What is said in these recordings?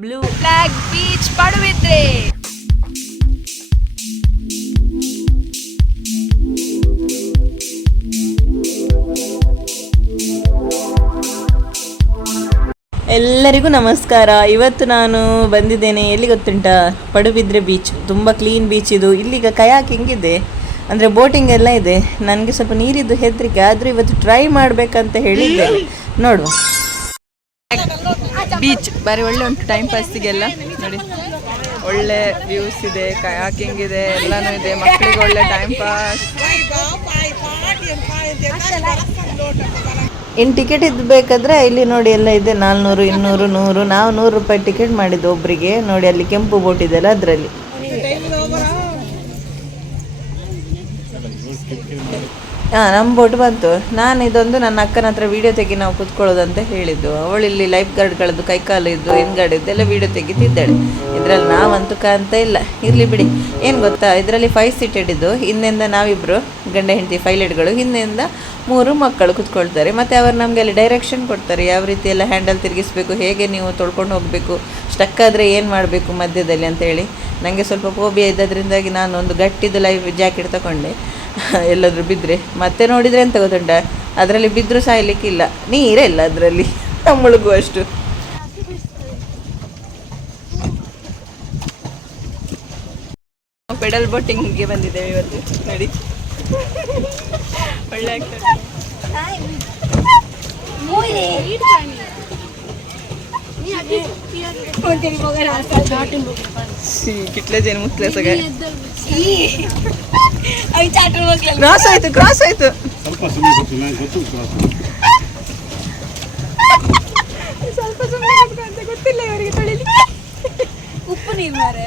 Blue flag beach ಪಡುವಿದ್ರೆ ಎಲ್ಲರಿಗೂ ನಮಸ್ಕಾರ. ಇವತ್ತು ನಾನು ಬಂದಿದ್ದೇನೆ ಎಲ್ಲಿ ಗೊತ್ತುಂಟ? ಪಡುಬಿದ್ರೆ ಬೀಚ್ ತುಂಬ ಕ್ಲೀನ್ ಬೀಚ್ ಇದು. ಇಲ್ಲಿಗ ಕಯಾಕಿಂಗ್ ಇದೆ ಅಂದರೆ ಬೋಟಿಂಗ್ ಎಲ್ಲ ಇದೆ. ನನಗೆ ಸ್ವಲ್ಪ ನೀರಿದ್ದು ಹೆದರಿಕೆ. ಆದರೂ ಇವತ್ತು ಟ್ರೈ ಮಾಡಬೇಕಂತ ಹೇಳಿದ್ದೆ ನೋಡುವ. ಬೀಚ್ ಬಾರಿ ಒಳ್ಳೆ ಉಂಟು ಟೈಮ್ ಪಾಸಿಗೆಲ್ಲ ನೋಡಿ. ಒಳ್ಳೆ ವ್ಯೂಸ್ ಇದೆ ಕಯಾಕಿಂಗ್ ಇದೆ, ಎಲ್ಲನೂ ಇದೆ. ಮಕ್ಕಳಿಗೆ ಒಳ್ಳೆ ಟೈಮ್ ಪಾಸ್ ಇನ್ನು ಟಿಕೆಟ್ ಇದ್ದು ಬೇಕಾದ್ರೆ ಇಲ್ಲಿ ನೋಡಿ ಎಲ್ಲ ಇದೆ. ನಾಲ್ನೂರು, ಇನ್ನೂರು, ನೂರು. ನಾವು ನೂರು ರೂಪಾಯಿ ಟಿಕೆಟ್ ಮಾಡಿದ್ದು ಒಬ್ಬರಿಗೆ ನೋಡಿ ಅಲ್ಲಿ ಕೆಂಪು ಬೋಟ್ ಇದೆಯಲ್ಲ ಅದರಲ್ಲಿ. ಹಾಂ ನಮ್ಮ ಬೋಟ್ ಬಂತು. ನಾನು ಇದೊಂದು ನನ್ನ ಅಕ್ಕನ ಹತ್ರ ವೀಡಿಯೋ ತೆಗಿ ನಾವು ಕೂತ್ಕೊಳ್ಳೋದಂತ ಹೇಳಿದ್ದು. ಅವಳು ಇಲ್ಲಿ ಲೈಫ್ ಗಾರ್ಡ್ಗಳದ್ದು ಕೈಕಾಲು ಇದ್ದು ಹಿಂದ್ಗಡೆ ಇದ್ದೆಲ್ಲ ವೀಡಿಯೋ ತೆಗಿತಿದ್ದಾಳೆ. ಇದರಲ್ಲಿ ನಾವಂತೂ ಕಾಣ್ತಾ ಇಲ್ಲ. ಇರಲಿ ಬಿಡಿ. ಏನು ಗೊತ್ತಾ? ಇದರಲ್ಲಿ ಫೈವ್ ಸೀಟೆಡ್ ಇದ್ದು ಹಿಂದಿಂದ ನಾವಿಬ್ಬರು ಗಂಡ, ಹೆಂಡತಿ ಪೈಲಟ್ಗಳು ಹಿಂದೆಯಿಂದ ಮೂರು ಮಕ್ಕಳು ಕುತ್ಕೊಳ್ತಾರೆ. ಮತ್ತು ಅವರು ನಮಗೆ ಅಲ್ಲಿ ಡೈರೆಕ್ಷನ್ ಕೊಡ್ತಾರೆ. ಯಾವ ರೀತಿ ಎಲ್ಲ ಹ್ಯಾಂಡಲ್ ತಿರುಗಿಸ್ಬೇಕು, ಹೇಗೆ ನೀವು ತೊಳ್ಕೊಂಡು ಹೋಗಬೇಕು ಸ್ಟಕ್ ಆದರೆ ಏನು ಮಾಡಬೇಕು ಮಧ್ಯದಲ್ಲಿ ಅಂತೇಳಿ. ನನಗೆ ಸ್ವಲ್ಪ ಫೋಬಿಯಾ ಇದ್ದದ್ರಿಂದಾಗಿ ನಾನು ಒಂದು ಗಟ್ಟಿದು ಲೈಫ್ ಜಾಕೆಟ್ ತಗೊಂಡೆ ಎಲ್ಲಾದರೂ ಬಿದ್ದರೆ ಮತ್ತೆ ನೋಡಿದರೆ ಎಂತ ಗೊತ್ತುಂಟ? ಅದರಲ್ಲಿ ಬಿದ್ದರೂ ಸಾಯಲಿಕ್ಕಿಲ್ಲ. ನೀರೇ ಇಲ್ಲ ಅದರಲ್ಲಿ. ಮುಳುಗುವಷ್ಟು ಪೆಡಲ್ ಬೋಟಿಂಗ್ಗೆ ಬಂದಿದ್ದೇವೆ ಇವತ್ತು. ನೋಡಿ. ಒಳ್ಳೆ ಆಗ್ತದೆ. ಉಪ್ಪು ನೀರು ಮಾರೆ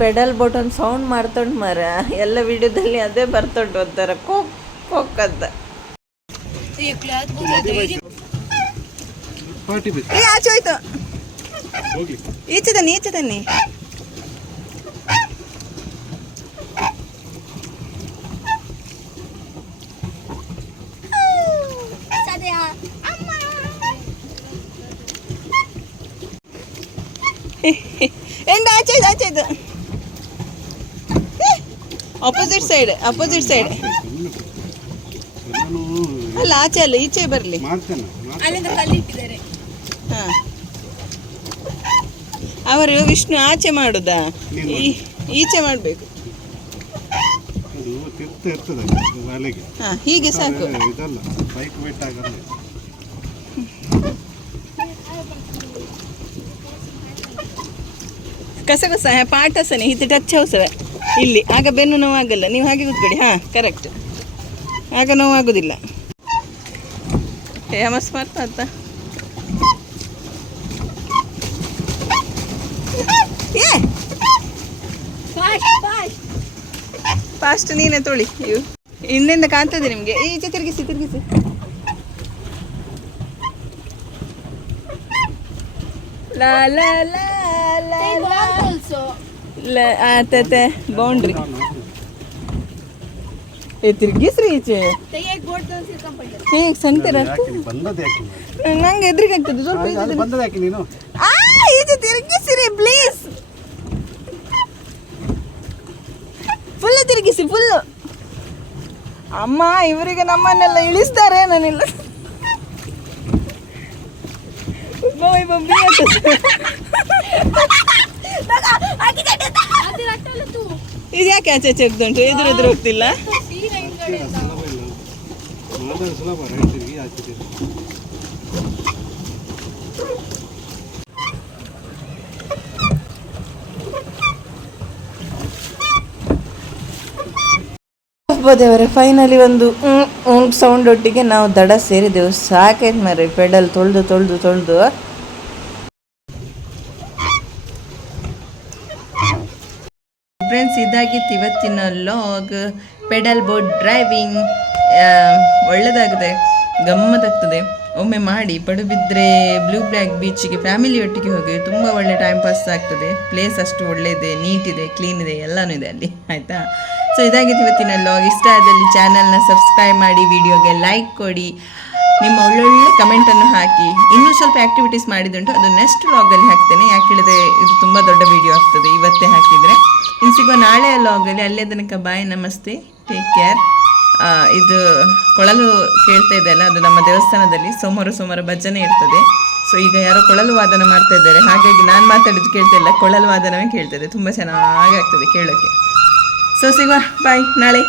ಪೆಡಲ್ ಬೋಟ್ ಒಂದು ಸೌಂಡ್ ಮಾಡ್ತೊಂಡು ಮರ ಎಲ್ಲ ವಿಡಿಯೋದಲ್ಲಿ ಅದೇ ಬರ್ತೊಂಡು ಒಂಥರ ಕೋಕ್ ಕೋಕ್ ಅಂತ ಪಾರ್ಟಿ ಬೇಕು ಏ ಆಚೆ ಹೋಯ್ತು. ಹೋಗ್ಲಿ. ಈಚೆ ತನ್ನಿ ಈಚೆ ತನ್ನಿ. ಎಂದ ಆಚೆ ಇದು, ಆಚೆ ಇದು ಅಪೋಸಿಟ್ ಸೈಡ್ ಅಪೋಸಿಟ್ ಸೈಡ್ ಅಲ್ಲ ಆಚೆ ಅಲ್ಲ ಈಚೆ ಬರಲಿ. ಅಲ್ಲಿಂದ ಕಲ್ಲಿಟ್ಟಿದ್ದಾರೆ. ಹಾ. ಅವರು ವಿಷ್ಣು ಆಚೆ ಮಾಡುದಾ? ಈಚೆ ಮಾಡಬೇಕು. ಹಾ ಹೀಗೆ ಸಾಕು. ಕಸ ಕಸ ಪಾಠಸನೆ ಇದು ಟಚ್ ಹೌಸವೆ ಇಲ್ಲಿ ಆಗ ಬೆನ್ನು ನೋವಾಗಲ್ಲ. ನೀವು ಹಾಗೆ ಕೂತ್ಕೊಡಿ ಹಾ ಕರೆಕ್ಟ್ ಆಗ ನೋವಾಗುದಿಲ್ಲ. ಮಸ್ತ್ ಮಾಡ್ತಾ ಅಂತ ಏ ಫಾಸ್ಟ್ ನೀನೆ ತೊಳಿ ಇವು. ಹಿಂದಿಂದ ಕಾಣ್ತದೆ ನಿಮಗೆ. ಈಚೆ ತಿರುಗಿಸಿ ತಿರುಗಿಸಿ. ಆತತೆ ಬೌಂಡ್ರಿ ಏ ತಿರ್ಗಿಸ್ರಿ ಈಚೆ. ಹೇಗೆ ಸಂತರ? ನಂಗೆ ಎದುರಿಗೆ ಆಗ್ತದೆ ಸ್ವಲ್ಪ ಈಚೆ ತಿರುಗಿಸಿರಿ ಪ್ಲೀಸ್ ತಿರುಗಿಸಿ ಫುಲ್ಲು ಅಮ್ಮ ಇವರಿಗೆ ನಮ್ಮನ್ನೆಲ್ಲ ಇಳಿಸ್ತಾರೆ ನಾನಿಲ್ಲ. ಇದು ಯಾಕೆ ಆಚೆ ಆಚೆ ಹೋಗ್ದುಂಟು ಎದುರು ಎದುರು ಹೋಗ್ತಿಲ್ಲ? ದೇವರೇ ಫೈನಲಿ ಒಂದು ಸೌಂಡ್ ಒಟ್ಟಿಗೆ ನಾವು ದಡ ಸೇರಿದೆವು. ಸಾಕಾಯ್ತು ಮರಿ ಪೆಡಲ್ ತೊಳೆದು ತೊಳೆದು ತೊಳೆದು. ಫ್ರೆಂಡ್ಸ್ ಇದಾಗಿತ್ತು ಇವತ್ತಿನ ಲಾಗ್ ಪೆಡಲ್ ಬೋಟ್ ಡ್ರೈವಿಂಗ್ ಒಳ್ಳೆದಾಗಿದೆ ಗಮ್ಮತ್ತಾಗ್ತದೆ. ಒಮ್ಮೆ ಮಾಡಿ, ಪಡುಬಿದ್ರೆ ಬ್ಲೂ ಬ್ಲ್ಯಾಕ್ ಬೀಚಿಗೆ ಫ್ಯಾಮಿಲಿ ಒಟ್ಟಿಗೆ ಹೋಗಿ, ತುಂಬ ಒಳ್ಳೆ ಟೈಮ್ ಪಾಸ್ ಆಗ್ತದೆ. ಪ್ಲೇಸ್ ಅಷ್ಟು ಒಳ್ಳೆಯದೆ ನೀಟಿದೆ ಕ್ಲೀನ್ ಇದೆ, ಎಲ್ಲನೂ ಇದೆ ಅಲ್ಲಿ, ಆಯಿತಾ? ಸೊ ಇದಾಗಿತ್ತು ಇವತ್ತಿನ ಲಾಗ್ ಇಷ್ಟ ಆದಲ್ಲಿ ಚಾನಲ್ನ ಸಬ್ಸ್ಕ್ರೈಬ್ ಮಾಡಿ ವಿಡಿಯೋಗೆ ಲೈಕ್ ಕೊಡಿ. ನಿಮ್ಮ ಒಳ್ಳೊಳ್ಳೆ ಕಮೆಂಟನ್ನು ಹಾಕಿ. ಇನ್ನೂ ಸ್ವಲ್ಪ ಆ್ಯಕ್ಟಿವಿಟೀಸ್ ಮಾಡಿದುಂಟು ಅದು ನೆಕ್ಸ್ಟ್ ಲಾಗಲ್ಲಿ ಹಾಕ್ತೇನೆ. ಯಾಕೆ ಹೇಳಿದ್ರೆ ಇದು ತುಂಬ ದೊಡ್ಡ ವಿಡಿಯೋ ಆಗ್ತದೆ, ಇವತ್ತೇ ಹಾಕಿದರೆ. ಇನ್ನು ಸಿಗುವ ನಾಳೆಯ ಲಾಗಲ್ಲಿ ಅಲ್ಲೇ. ತನಕ ಬಾಯ್ ನಮಸ್ತೆ. ಟೇಕ್ ಕೇರ್ ಇದು ಕೊಳಲು ಕೇಳ್ತಾ ಇದೆಯಲ್ಲ ಅದು ನಮ್ಮ ದೇವಸ್ಥಾನದಲ್ಲಿ ಸೋಮವಾರ ಸೋಮವಾರ ಭಜನೆ ಇರ್ತದೆ. ಸೊ ಈಗ ಯಾರೋ ಕೊಳಲು ವಾದನ ಮಾಡ್ತಾ ಇದ್ದಾರೆ. ಹಾಗಾಗಿ ನಾನು ಮಾತಾಡೋದು ಕೇಳ್ತಿಲ್ಲ ಕೊಳಲು ವಾದನವೇ ಕೇಳ್ತದೆ ತುಂಬ ಚೆನ್ನಾಗಿ ಆಗ್ತದೆ ಕೇಳೋಕ್ಕೆ. ಸೊ ಸಿಗುವ ಬಾಯ್ ನಾಳೆ